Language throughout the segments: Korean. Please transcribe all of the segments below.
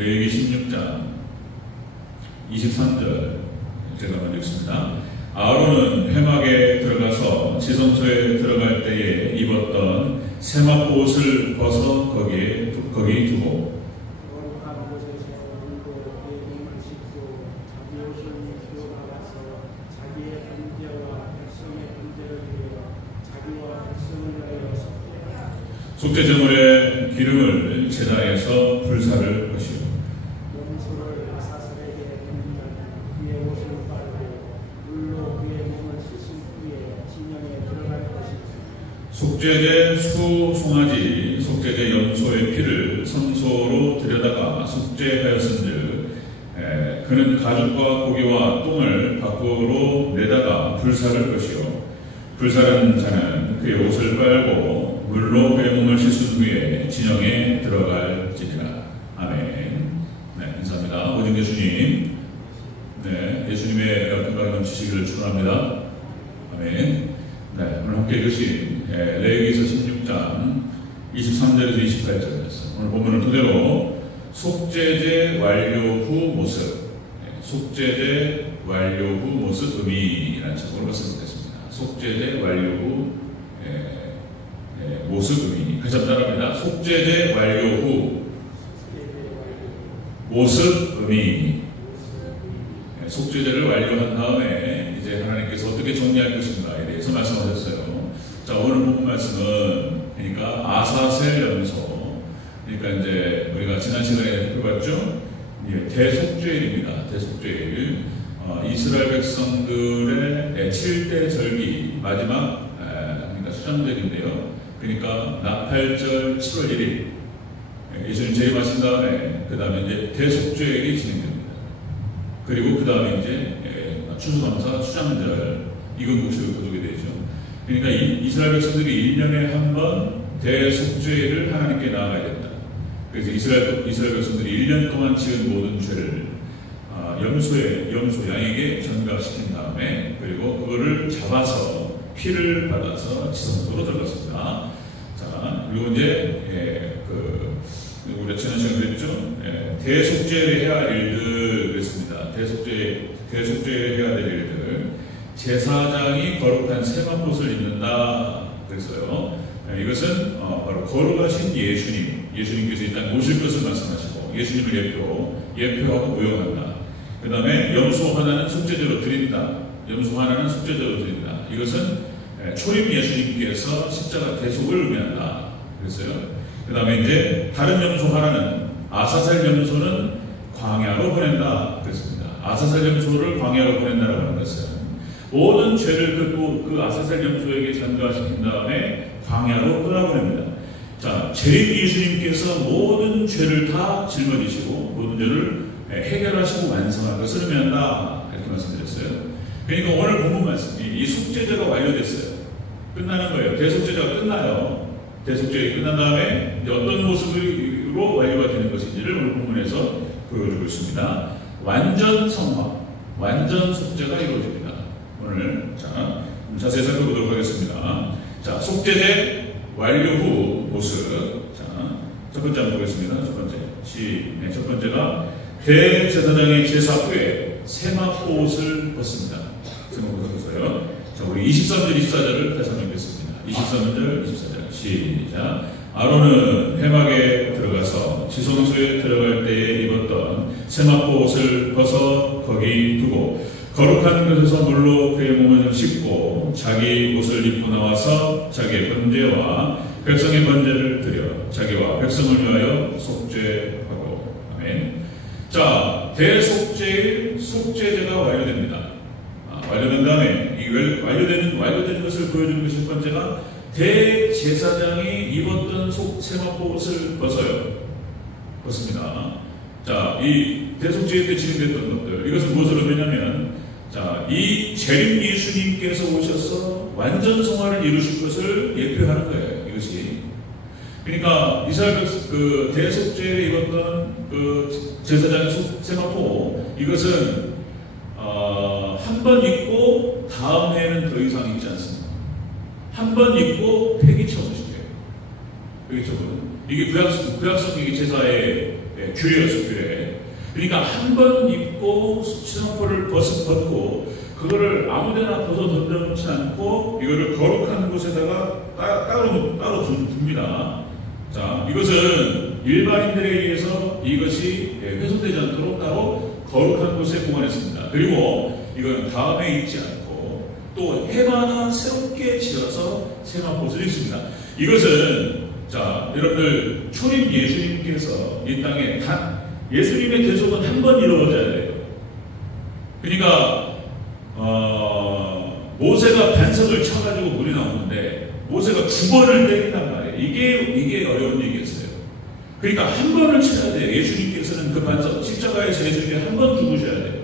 레위기 16장 23절 제가 먼저 읽습니다. 아론은 회막에 들어가서 지성소에 들어갈 때에 입었던 세마포 옷을 벗어 거기 두고 속죄제물의 기름을 제단에서 불사를 것이요 속죄제 수 송아지 속죄제 염소의 피를 성소로 들여다가 속죄하였은즉 그는 가죽과 고기와 똥을 밖으로 내다가 불사를 것이요 불사른 자는 그의 옷을 빨고 물로 그의 몸을 씻은 후에 진영에 들어갈지니라. 아멘. 네, 감사합니다. 오직 예수님, 네, 예수님의 은혜가 넘치시기를 축원합니다. 아멘. 네, 오늘 함께 읽으신 레위기서 16장 23절에서 28절이었어요. 오늘 본문을 토대로 속죄제 완료 후 모습, 속죄제 완료 후 모습 의미라는 책으로 말씀드렸습니다. 속죄제 완료 후 모습 의미. 그 점 따라합니다. 속죄제 완료 후 모습 의미. 속죄제를 완료한 다음에 이제 하나님께서 어떻게 정리할 것인가에 대해서 말씀하셨어요. 자, 오늘 본 말씀은 그러니까 아사셀 염소. 그러니까 이제 우리가 지난 시간에 살펴봤죠. 대속죄일입니다. 대속죄일. 이스라엘 백성들의 7대 절기 마지막 그러니까 수장절인데요. 그러니까 나팔절 7월 1일 예수님 재림하신 다음에 그 다음에 이제 대속죄일이 진행됩니다. 그리고 그 다음에 이제 추수감사 수장절 이건국식을 거두게 되죠. 그러니까 이스라엘 백성들이 1년에 한 번 대속죄일을 하나님께 나아가야 된다. 그래서 이스라엘 백성들이 1년 동안 지은 모든 죄를 염소 양에게 전가시킨 다음에 그리고 그거를 잡아서 피를 받아서 지성소로 들어갔습니다. 자, 그리고 이제 우리가 지난 시간에 그랬죠. 대속죄를 해야 할 일들 그랬습니다. 대속죄를 해야 될 일들. 제사장이 거룩한 세마포를 입는다 그랬어요. 이것은 바로 거룩하신 예수님께서 일단 오실 것을 말씀하시고 예수님을 예표하고 모형한다. 그 다음에 염소 하나는 속죄제로 드린다. 염소 하나는 속죄제로 드린다. 이것은 초림 예수님께서 십자가 대속을 의미한다. 그랬어요. 그 다음에 이제 다른 염소 하나는 아사셀 염소는 광야로 보낸다. 그랬습니다. 아사셀 염소를 광야로 보낸다라고 하는 것은 모든 죄를 그 아사셀 염소에게 전가시킨 다음에 광야로 떠나보냅니다. 자, 재림 예수님께서 모든 죄를 다 짊어지시고 모든 죄를 해결하시고 완성할 것을 의미한다. 이렇게 말씀드렸어요. 그러니까 오늘 본문 말씀이 이 속죄제가 완료됐어요. 끝나는 거예요. 대속죄제가 끝나요. 대속죄가 끝난 다음에 이제 어떤 모습으로 완료가 되는 것인지를 오늘 본문에서 보여주고 있습니다. 완전 성화, 완전 속죄가 이루어집니다. 오늘 자세히 살펴보도록 하겠습니다. 자, 속죄제 완료 후 모습. 자, 첫 번째 한번 보겠습니다. 첫 번째가 대제사장의 제사 후에 세마포 옷을 벗습니다. 세마포 옷을 벗어요. 자, 우리 23절, 24절을 다시 한번 읽겠습니다. 23절, 24절. 시작. 아론은 회막에 들어가서 지성소에 들어갈 때에 입었던 세마포 옷을 벗어 거기 두고 거룩한 곳에서 물로 그의 몸을 씻고 자기 옷을 입고 나와서 자기의 번제와 백성의 번제를 드려 자기와 백성을 위하여 속죄하고. 아멘. 자, 대속죄일 속죄제가 완료됩니다. 완료된 다음에 이 완료되는 것을 보여주는 것이 첫 번째가 대제사장이 입었던 세마포 옷을 벗습니다. 자, 이 대속죄일 때 진행됐던 것들, 이것은 무엇을 의미하냐면, 자, 이 재림 예수님께서 오셔서 완전 성화를 이루실 것을 예표하는 거예요. 이것이. 그러니까 이스라엘 그 대속죄에 입었던 그 제사장의 세마포, 이것은 한 번 입고 다음 해에는 더 이상 입지 않습니다. 한 번 입고 폐기 처분이에요. 폐기 처분. 이게 구약성 이게 제사의 규례였어, 규례. 그러니까 한 번 입고 치성포를 벗고 그거를 아무데나 벗어 던져놓지 않고 이거를 거룩한 곳에다가 따로 둡니다. 자, 이것은 일반인들에 의해서 이것이 훼손되지 않도록 따로 거룩한 곳에 보관했습니다. 그리고 이건 다음에 입지 않고 또 해마다 새롭게 지어서 세마포옷을 입습니다. 이것은 자, 여러분들 초림 예수님께서 이 땅에 예수님의 대속은 한 번 이루어져야 돼요. 그러니까 모세가 반석을 쳐가지고 물이 나오는데 모세가 2번을 때린단 말이에요. 이게 어려운 얘기였어요. 그러니까 한 번을 쳐야 돼요. 예수님께서는 그 반석 십자가에서 예수님이 한 번 죽으셔야 돼요.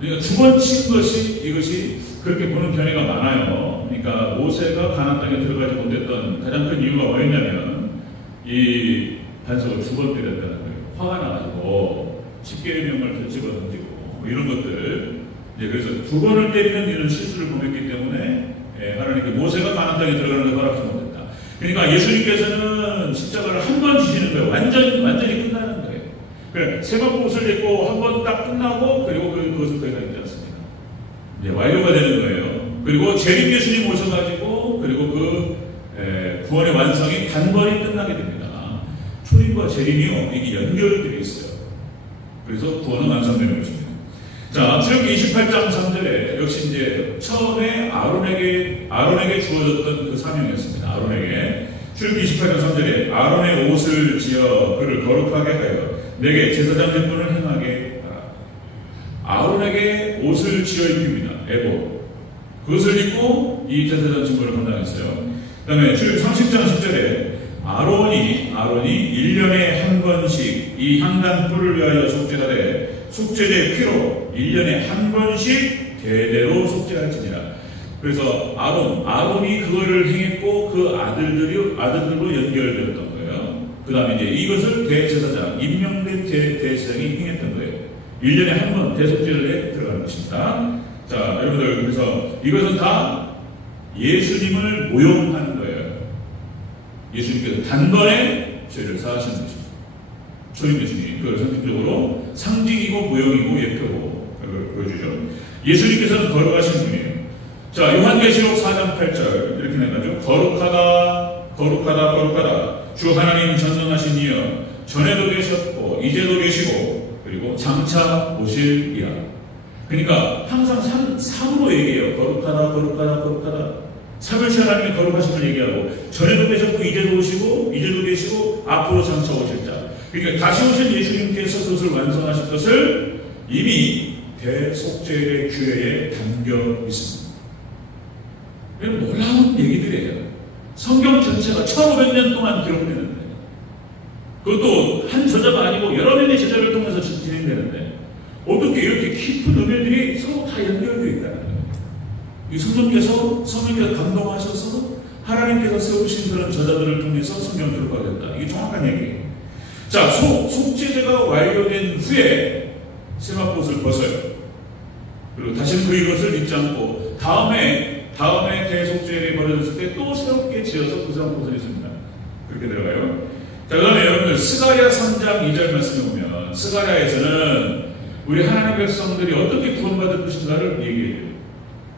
그러니까 2번 친 것이 이것이 그렇게 보는 견해가 많아요. 그러니까 모세가 가나안 땅에 들어가지 못했던 가장 큰 이유가 뭐였냐면 이 반석을 2번 때렸다는 거예요. 화가 나가지고 십계명을 집어던지고 뭐 이런 것들. 그래서 2번을 때리는 이런 실수를 범했기 때문에 하나님께 모세가 가나안 땅에 들어가는 걸 허락하지 못했다. 그러니까 예수님께서는 십자가를 한 번 지시는 거예요. 완전히 끝나는 거예요. 그래, 세마포옷을 입고 한 번 딱 끝나고 그리고 그것을 더 이상 입지 않습니다. 이제 완료가 되는 거예요. 그리고 재림 예수님 오셔가지고 그리고 그 구원의 완성이 단번에 끝나게 됩니다. 초림과 재림이요 이게 연결이 되어 있어요. 그래서 구원은 완성되는 것입니다. 자, 출애굽기 28장 3절에 역시 이제 처음에 아론에게 주어졌던 그 사명이었습니다. 아론에게 출애굽기 28장 3절에 아론의 옷을 지어 그를 거룩하게 하여 내게 제사장 직분을 행하게 하라. 아론에게 옷을 지어 입힙니다. 에봇. 그것을 입고 이 제사장 직분을 감당했어요. 그 다음에 출애굽기 30장 10절에 아론이 1년에 한 번씩 이 향단불을 위하여 속죄하되 속죄제의 피로 1년에 한 번씩 대대로 속죄할지니라. 그래서 아론이 그거를 행했고 그 아들들로 연결되었던 거예요. 그 다음에 이제 이것을 대제사장, 임명된 대제사장이 행했던 거예요. 1년에 한 번 대속죄를 들어가는 것입니다. 자, 여러분들, 그래서 이것은 다 예수님을 모형하는 거예요. 예수님께서 단번에 죄를 사하시는 것입니다. 초림 예수님, 그걸 상징적으로 상징이고 모형이고 예표고 보여주죠. 예수님께서는 거룩하신 분이에요. 자, 요한계시록 4장 8절 이렇게 나가죠. 거룩하다 주 하나님 전능하신 이여 전에도 계셨고 이제도 계시고 그리고 장차 오실이라. 그러니까 항상 3으로 얘기해요. 거룩하다. 삼일체 하나님이 거룩하심을 얘기하고 전에도 계셨고 이제도 오시고 이제도 계시고 앞으로 장차 오실 자. 그러니까 다시 오신 예수님께서 그것을 완성하실 것을 이미 대속죄의 규례에 담겨 있습니다. 놀라운 얘기들이에요. 성경 전체가 1500년 동안 기록되는데 그것도 한 저자가 아니고 여러 명의 제자를 통해서 진행되는데 어떻게 이렇게 깊은 의미들이 서로 다 연결되어 있다는 거예요. 이 성령께서 감동하셔서 하나님께서 세우신 그런 저자들을 통해서 성경 기록하게 됐다. 이게 정확한 얘기예요. 자, 속죄제가 완료된 후에 세마포옷을 벗어요. 그리고 다시는 이것을 입지 않고 다음에 대속죄를 벌어졌을 때 또 새롭게 지어서 그 세마포옷을 입습니다. 그렇게 들어가요. 자, 그 다음에 여러분들 스가랴 3장 2절 말씀에 보면 스가랴에서는 우리 하나님의 백성들이 어떻게 구원받을 것인가를 얘기해요.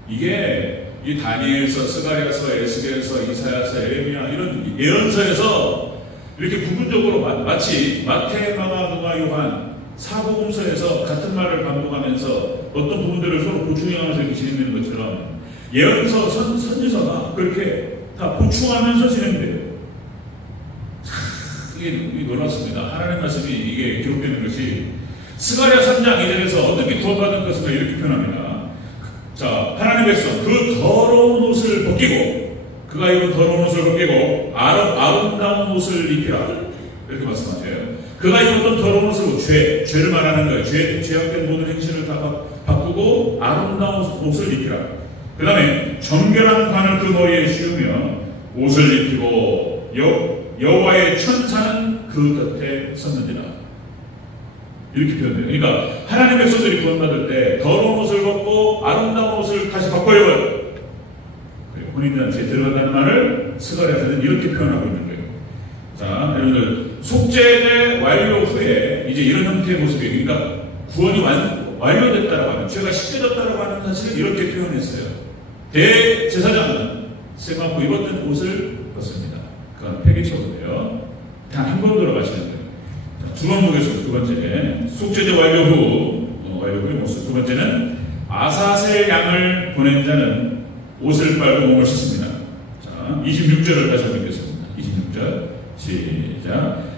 이게 이 다니엘서, 스가랴서, 에스겔서, 이사야서, 에레미야 이런 예언서에서 이렇게 부분적으로 마치 마태, 마가, 누가, 요한 사복음서에서 같은 말을 반복하면서 어떤 부분들을 서로 보충하면서 이렇게 진행되는 것처럼 예언서, 선지서가 그렇게 다 보충하면서 진행돼요. 이게 놀랍습니다. 하나님 말씀이 이게 기록되는 것이 스가랴 3장 2절에서 어떻게 구원받은 것인가 이렇게 표현합니다. 자, 하나님의 백성 그 더러운 옷을 벗기고 그가 입은 더러운 옷을 벗기고 아름다운 옷을 입히라 이렇게 말씀하세요. 그가 입었던 더러운 옷으로 죄를 말하는 거예요. 죄악된 모든 행실을 다 바꾸고 아름다운 옷을 입히라. 그 다음에 정결한 관을 그 머리에 씌우며 옷을 입히고 여호와의 천사는 그 곁에 섰는지라. 이렇게 표현돼요. 그러니까 하나님의 백성들이 구원받을 때 더러운 옷을 벗고 아름다운 옷을 다시 바꿔 입어요. 본인들한테 들어간다는 말을 스가랴서는 이렇게 표현하고 있는 거예요. 자, 여러분들 속죄제 완료 후에 이제 이런 형태의 모습이, 그러니까 구원이 완료됐다라고 하는, 죄가 씻겨졌다라고 하는 사실을 이렇게 표현했어요. 대제사장은 세마포 입었던 옷을 벗습니다. 그건 폐기처분이에요. 단 한 번 들어가시는 거예요. 두 번 보겠습니다. 두 번째, 속죄제 완료 후의 모습. 두 번째는 아사셀 양을 보낸 자는 옷을 빨고 몸을 씻습니다. 자, 26절을 다시 한번 읽겠습니다. 26절 시작.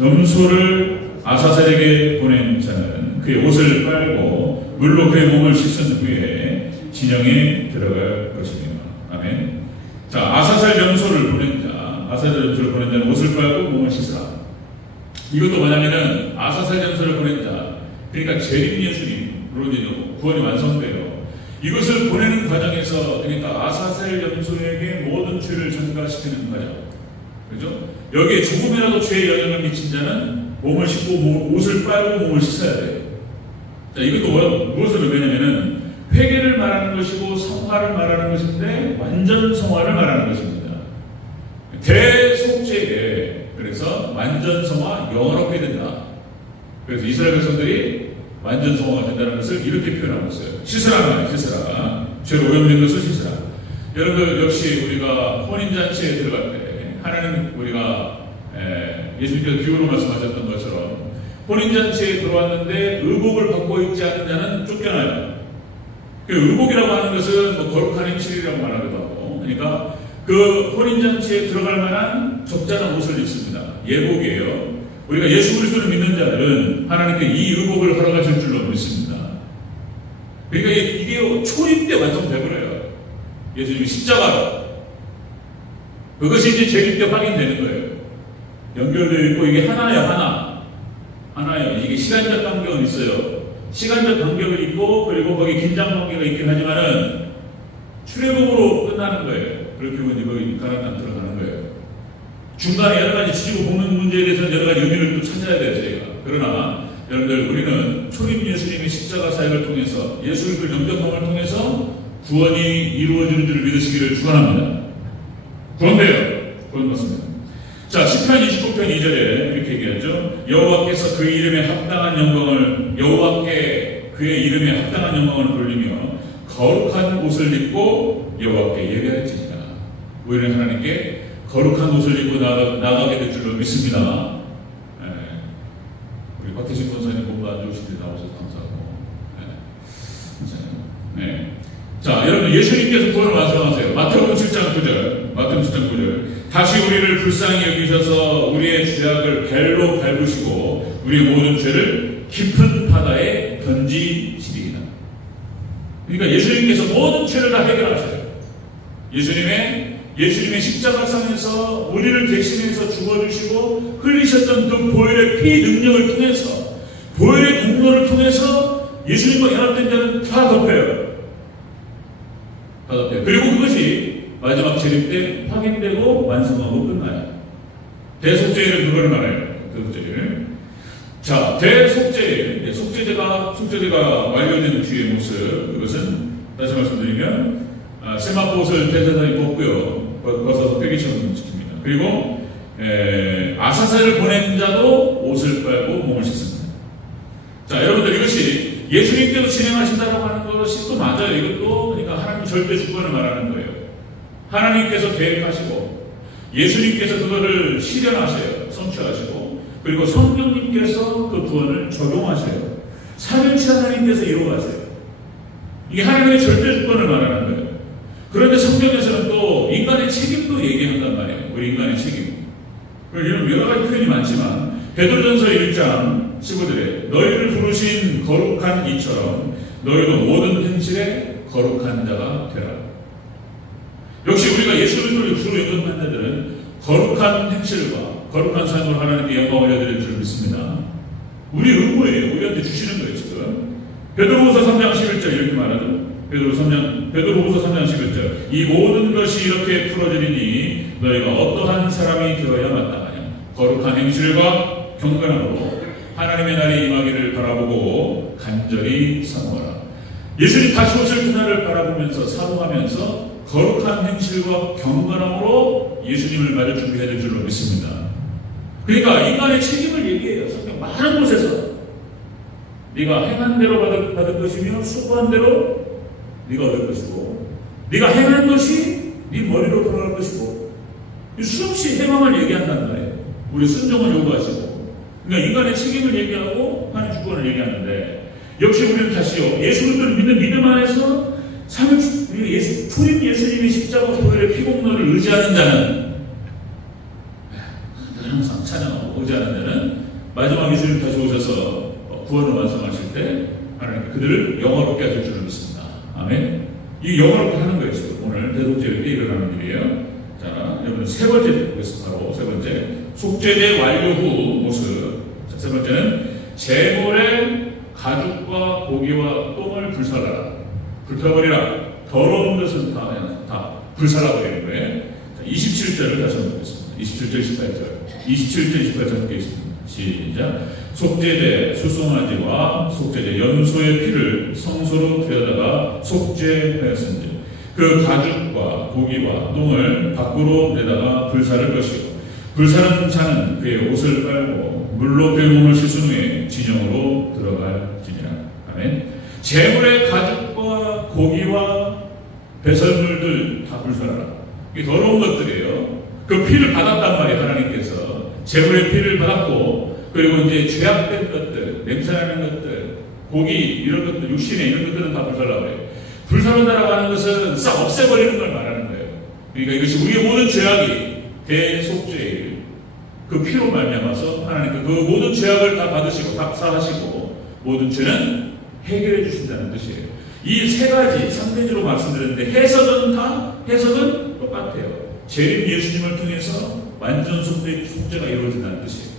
염소를 아사셀에게 보낸 자는 그의 옷을 빨고 물로 그의 몸을 씻은 후에 진영에 들어갈 것입니다. 아멘. 자, 아사셀 염소를 보낸 자, 아사셀 염소를 보낸 자는 옷을 빨고 몸을 씻으라. 이것도 뭐냐면은 아사셀 염소를 보낸 자, 그러니까 재림 예수님으로 구원이 완성돼요. 이것을 보내는 과정에서, 그러니까 아사셀 염소에게 모든 죄를 전가시키는 과정, 그죠? 여기에 조금이라도 죄의 영향을 미친 자는 몸을 씻고 옷을 빨고 몸을 씻어야 돼요. 자, 이것도 무엇을 의미하냐면은 회개를 말하는 것이고 성화를 말하는 것인데 완전 성화를 말하는 것입니다. 대속죄에 그래서 완전 성화, 영원하게 된다. 그래서 이스라엘 백성들이 완전 성화가 된다는 것을 이렇게 표현하고 있어요. 씻으라는 말이에요. 씻으라. 죄로 오염된 것을 씻으라. 여러분, 역시 우리가 혼인잔치에 들어갈 때 하나님, 우리가 예수님께서 비유로 말씀하셨던 것처럼 혼인잔치에 들어왔는데 의복을 받고 있지 않은 자는 쫓겨나요. 그 의복이라고 하는 것은 뭐 거룩한 행실이라고 말하기도 하고, 그러니까 그 혼인잔치에 들어갈 만한 적절한 옷을 입습니다. 예복이에요. 우리가 예수 그리스도를 믿는 자들은 하나님께 이 의복을 허락하실 줄로 믿습니다. 그러니까 이게 초림 때 완성되버려요. 예수님이 십자가로. 그것이 이제 재림 때 확인되는 거예요. 연결되어 있고 이게 하나예요. 하나예요. 이게 시간적 간격은 있어요. 시간적 간격이 있고, 그리고 거기 긴장 관계가 있긴 하지만은 출애굽으로 끝나는 거예요. 그렇게 보면 거기 가나안 땅 들어가는 거예요. 중간에 여러 가지 지지고 볶는 문제에 대해서는 여러 가지 의미를 또 찾아야 돼요, 저희가. 그러나 여러분들, 우리는 초림 예수님의 십자가 사역을 통해서, 예수 그리스도의 영접함을 통해서 구원이 이루어지는 줄을 믿으시기를 축원합니다. 구원돼요. 구원받습니다. 자, 시편 29편 2절에 이렇게 얘기하죠. 여호와께서 그 이름에 합당한 영광을, 여호와께 그의 이름에 합당한 영광을 돌리며 거룩한 옷을 입고 여호와께 예배할지니라. 우리는 하나님께 거룩한 옷을 입고 나가게 될 줄로 믿습니다. 우리 박태식 권사님 몸도 안 좋으신데 나오셔서 감사하고. 네. 자, 여러분, 예수님께서 구원을 완성하세요. 마태복음 7장 9절. 다시 우리를 불쌍히 여기셔서 우리의 죄악을 벨로 밟으시고 우리의 모든 죄를 깊은 바다에 던지시리이다. 그러니까 예수님께서 모든 죄를 다 해결하셔요. 예수님의 십자가상에서 우리를 대신해서 죽어주시고 흘리셨던 그 보혈의 피 능력을 통해서, 보혈의 공로를 통해서 예수님과 연합된 자는 다 덮여요. 그리고 그것이 마지막 재림 때 확인되고 완성하고 끝나요. 대속죄를 그걸 말해요. 대속죄를. 자, 속죄제가 완료된 뒤의 모습, 그것은 다시 말씀드리면 세마포 옷을 대제사장이 벗고요, 벗어서 폐기처분 시킵니다. 그리고 아사셀을 보낸 자도 옷을 빨고 몸을 씻습니다. 자, 여러분들, 이것이 예수님께서 진행하신다고 하는 것이 또 맞아요. 이것도 그러니까 하나님 절대 주권을 말하는 거예요. 하나님께서 계획하시고 예수님께서 그거를 실현하셔요. 성취하시고, 그리고 성령님께서 그 구원을 적용하셔요. 삼위일체 하나님께서 이루어가세요. 이게 하나님의 절대 주권을 말하는 거예요. 그런데 성경에서는 또 인간의 책임도 얘기한단 말이에요. 우리 인간의 책임. 이런 여러 가지 표현이 많지만 베드로전서 1장 15절에 너희를 부르신 거룩한 이처럼 너희도 모든 행실에 거룩한 자가 되라. 역시 우리가 예수 그리스도를 주로 영접한 자들은 거룩한 행실과 거룩한 삶으로 하나님께 영광을 올려드릴 줄 믿습니다. 우리 의무예요. 우리한테 주시는 거예요, 지금. 베드로후서 3장 11절 이렇게 말하죠. 베드로후서 3장 11절. 이 모든 것이 이렇게 풀어지리니 너희가 어떠한 사람이 되어야 마땅하냐. 거룩한 행실과 경건함으로 하나님의 날이 임하기를 바라보고 간절히 사모하라. 예수님 다시 오실 그날을 바라보면서 사모하면서 거룩한 행실과 경건함으로 예수님을 맞을 준비해야 될 줄로 믿습니다. 그러니까 인간의 책임을 얘기해요. 성경 많은 곳에서. 네가 행한 대로 받을 것이며 수고한 대로 네가 얻을 것이고, 네가 행한 것이 네 머리로 돌아갈 것이고, 수없이 해방을 얘기한단 말이에요. 우리 순종을 요구하시고. 그러니까 인간의 책임을 얘기하고 하나님 주권을 얘기하는데, 역시 우리는 다시요, 예수 그리스도를 믿는 믿음 안에서 초림 예수님이 십자가 보혈의 피공로를 의지하는 자는, 항상 찬양하고 의지하는 자는 마지막 예수님 다시 오셔서 구원을 완성하실 때 하나님 그들을 영화롭게 하실 줄을 믿습니다. 아멘. 이 영화롭게 하는 거예요. 지금 오늘 대속죄일 때 일어나는 일이에요. 자, 여러분 세 번째 보겠습니다. 바로 세 번째, 속죄제 완료 후 모습. 자, 세 번째는 제물의 가죽과 고기와 똥을 불살라라. 불태워버리라. 더러운 것은 다 불살라버리는 거예요. 자, 27절을 다시 한번 보겠습니다. 27절, 18절. 27절, 18절 함께 있습니다. 시작. 속죄제 수송아지와 속죄제 염소의 피를 성소로 들여다가 속죄하였은지 그 가죽과 고기와 똥을 밖으로 내다가 불사를 것이고, 불사는 자는 그의 옷을 빨고 물로 그의 몸을 씻은 후에 진영으로 들어갈지니라. 아멘. 제물의 가죽과 고기와 배설물들 다 불사하라. 이게 더러운 것들이에요. 그 피를 받았단 말이에요. 하나님께서 제물의 피를 받았고, 그리고 이제 죄악된 것들, 냄새나는 것들, 고기 이런 것들, 육신의 이런 것들은 다 불살라고 해요. 불살른다라고 하는 것은 싹 없애버리는 걸 말하는 거예요. 그러니까 이것이 우리의 모든 죄악이 대속죄일 그 피로 말미암아서 하나님께 그 모든 죄악을 다 받으시고 다 사하시고 모든 죄는 해결해 주신다는 뜻이에요. 이 세 가지 3대지로 말씀드렸는데 해석은 똑같아요. 재림 예수님을 통해서 완전 속죄가 이루어진다는 뜻이에요.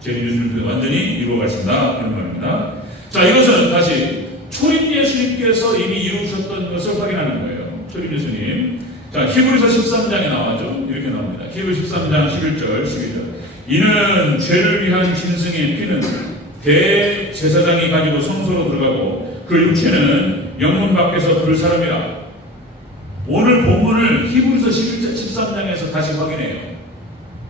재림 예수님을 통해서 완전히 이루어가신다 하는 말입니다. 자, 이것은 다시 초림 예수님께서 이미 이루셨던 것을 확인하는 거예요. 초림 예수님. 자, 히브리서 13장에 나와죠. 이렇게 나옵니다. 히브리 13장 11절, 12절. 이는 죄를 위한 신승의 피는 대제사장이 가지고 성소로 들어가고 그 육체는 영문 밖에서 불사름이라. 오늘 본문을 히브리서 13장에서 다시 확인해요.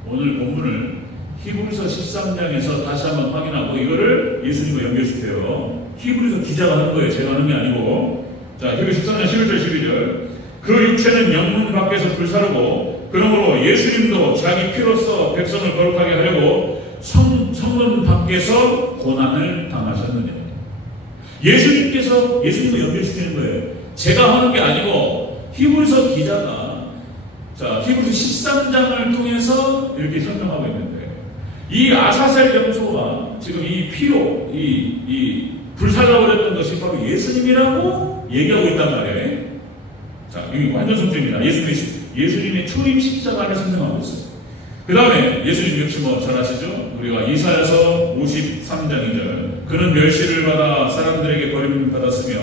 오늘 본문을 히브리서 13장에서 다시 한번 확인하고 이거를 예수님과 연결시켜요. 히브리서 기자가 하는 거예요. 제가 하는 게 아니고. 자, 히브리 13장 11절 12절. 그 육체는 영문 밖에서 불사르고 그러므로 예수님도 자기 피로써 백성을 거룩하게 하려고 성문 밖에서 고난을 당하셨느냐. 예수님과 연결시키는 거예요. 제가 하는 게 아니고 히브리서 기자가 자, 히브리서 13장을 통해서 이렇게 설명하고 있는 거예요. 이 아사셀 염소가 지금 이 피로 이 불살라버렸던 것이 바로 예수님이라고 얘기하고 있단 말이에요. 자, 이게 완전 속죄입니다. 예수님의 초림 십자가를 설명하고 있어요. 그 다음에 예수님 역시 뭐 잘 아시죠? 우리가 이사야서 53장 2절. 그는 멸시를 받아 사람들에게 버림을 받았으며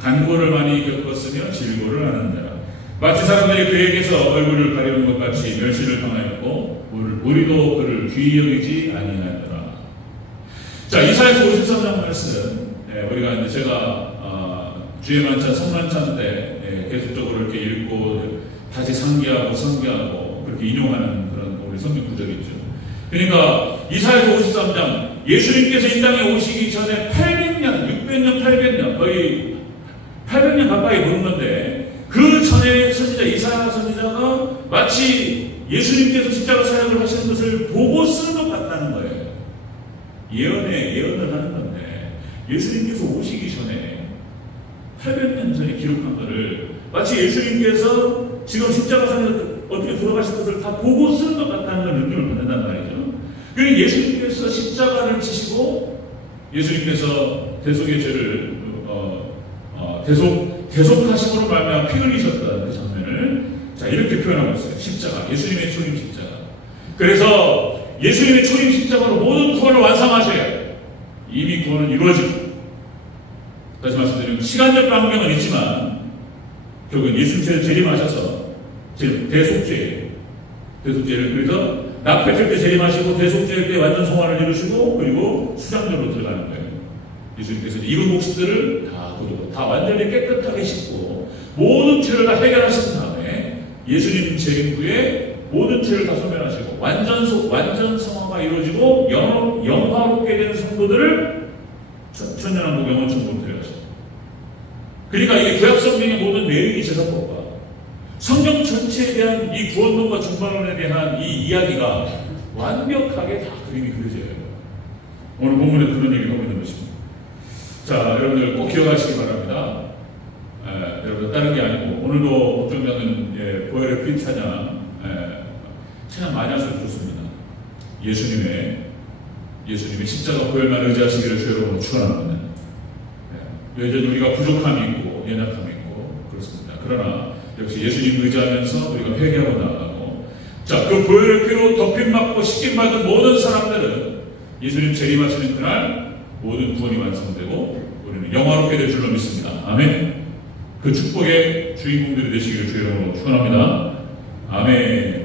간고를 많이 겪었으며 질고를 하는 자라. 마치 사람들이 그에게서 얼굴을 가리는 것 같이 멸시를 당하였고 우리도 그를 귀히 여기지 아니하였더라. 자, 이사야서 53장 말씀. 우리가 이제 제가 주의 만찬, 성만찬 때 계속적으로 이렇게 읽고 다시 상기하고 그렇게 인용하는 그런 우리 성경 구절이 있죠. 그러니까 이사야서 53장 예수님께서 이 땅에 오시기 전에 800년, 600년, 800년 거의 800년 가까이 보는 건데 그 전에 선지자 이사야 선지자가 마치 예수님께서 십자가 사역을 하시는 것을 보고 쓰는 것 같다는 거예요. 예언을 하는 건데 예수님께서 오시기 전에 800년 전에 기록한 것을 마치 예수님께서 지금 십자가 사역을 어떻게 돌아가실 것을 다 보고 쓰는 것 같다는 걸 느낌을 받는단 말이죠. 그리고 예수님께서 십자가를 지시고 예수님께서 대속의 죄를 대속하심으로 말미암아 피 흘리셨다는 그 장면을 자 이렇게 표현하고 있어요. 십자가, 예수님의 초림 십자가. 그래서 예수님의 초림 십자가로 모든 구원을 완성하셔야 이미 구원은 이루어지고 다시 말씀드리면 시간적 반경은 있지만 결국은 예수님께서 재림하셔서 대속죄를 그래서 납백할 때 재림하시고 대속죄일 때 완전 성화를 이루시고 그리고 수장전으로 들어가는 거예요. 예수님께서 익은 목숨들을 다 완전히 깨끗하게 씻고 모든 죄를 다 해결하신 다음에 예수님 재림 후에 모든 죄를 다 소멸하시고 완전 성화가 이루어지고 영화롭게 되는 성도들을 천년왕국 영원천국으로 데려가시고, 그러니까 이게 구약성경의 모든 내용이 제사법과 성경 전체에 대한 이 구원론과 중반론에 대한 이 이야기가 완벽하게 다 그림이 그려져요. 오늘 본문에 그런 얘기를 하고 있는 것입니다. 자, 여러분들 꼭 기억하시기 바랍니다. 여러분 다른 게 아니고, 오늘도 어쩌면은 보혈의 피 찬양 많이 하셔도 좋습니다. 예수님의 십자가 보혈만 의지하시기를 주 여러분 축원합니다. 여전히 우리가 부족함이 있고 연약함이 있고 그렇습니다. 그러나 역시 예수님 의지하면서 우리가 회개하고 나아가고, 자, 그 보혈의 피로 덮임받고 씻김받은 모든 사람들은 예수님 재림하시는 그날 모든 구원이 완성되고 우리는 영화롭게 될 줄로 믿습니다. 아멘. 그 축복의 주인공들이 되시기를 주 여러분 축원합니다. 아멘.